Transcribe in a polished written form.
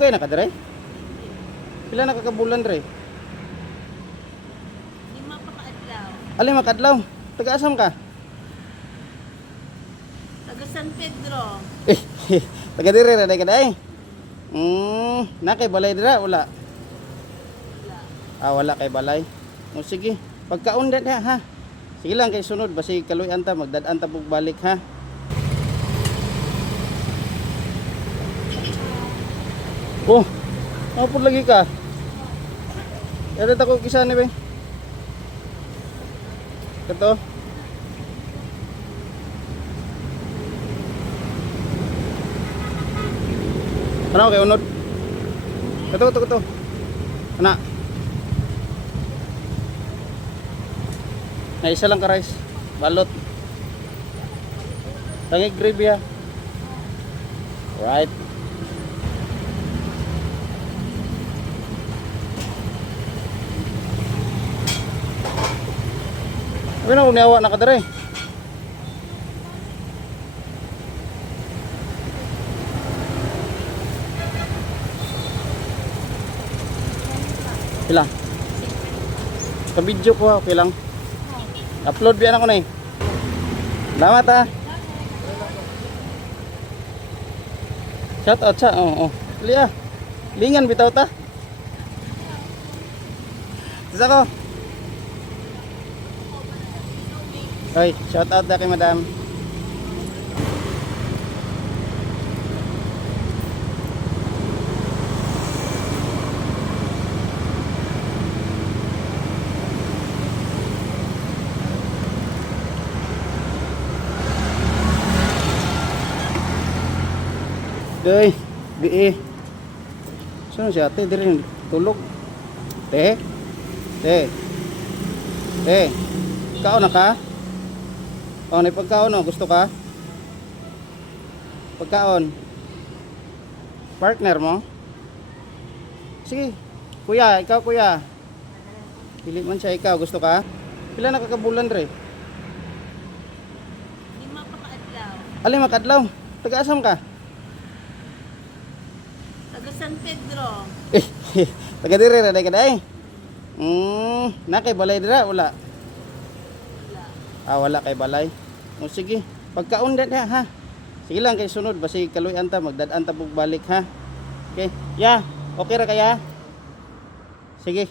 Okay na ka dre? Pila na kakabulan dre? Lima pa kaadlaw. Ali makadlaw. Taga-asam ka? Taga San Pedro. Taga dire ra day kaday. Na kay balay dira wala. Wala. Wala kay balay. O sige, pagkaon din ha. Sige lang kay sunod basi kaluyan ta magdadaan ta pug balik ha. Oh, mapud lagi ka. Ada ta ko kisa ni be. Kato. Ano kay unod? Kato. Ana. Na isa lang ka rice. Balot. Tangig gravy ha. Right. Sabi na kung niyawa na ka dere. Pila? Sa video ko okay lang. Upload biyan ako na eh. Salamat ha. Shout out sa. Liya. Lingan bitaw ta. Isa ko. Hoy, shout out na kay madam. Day, di. Saan si ate? Diri tulog. Te. Kaon na ka? Oh, may pagkaon oh. Gusto ka? Pagkaon. Partner mo? Sige. Kuya, ikaw kuya. Pili man siya ikaw. Gusto ka? Pila na kakabulan dre? Lima pa kaadlaw. Ali makadlaw. Taga-asam ka? Taga San Pedro. Taga dire ra day kaday. Na kay balay dira wala. Wala. Wala kay balay. O sige, pagkaon din ha. Sige lang kay sunod basi kaluyan ta magdadaan ta pug balik ha. Okay. Okay ra kaya? Sige.